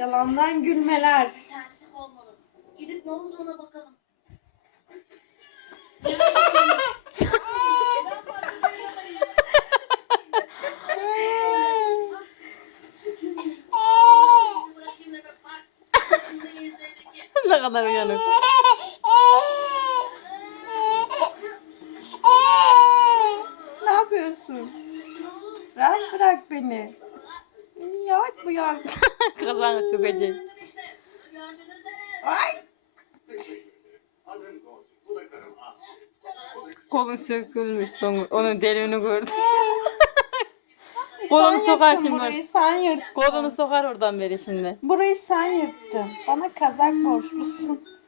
Yalandan gülmeler. Bir terslik olmalı. Gidip ne olduğuna bakalım. Ne kadar uyanık. Ne yapıyorsun? Rahat bırak beni. Yavaş bu ya. Gördüğünüz üzere. Ay. Kolun sökülmüş sonu. Onun deliğini gördüm. Kolunu Sen sokar yırttın şimdi. Burayı sen yırttın. Kolunu sokar oradan beri şimdi. Burayı sen yırttın. Bana kazak borçlusun.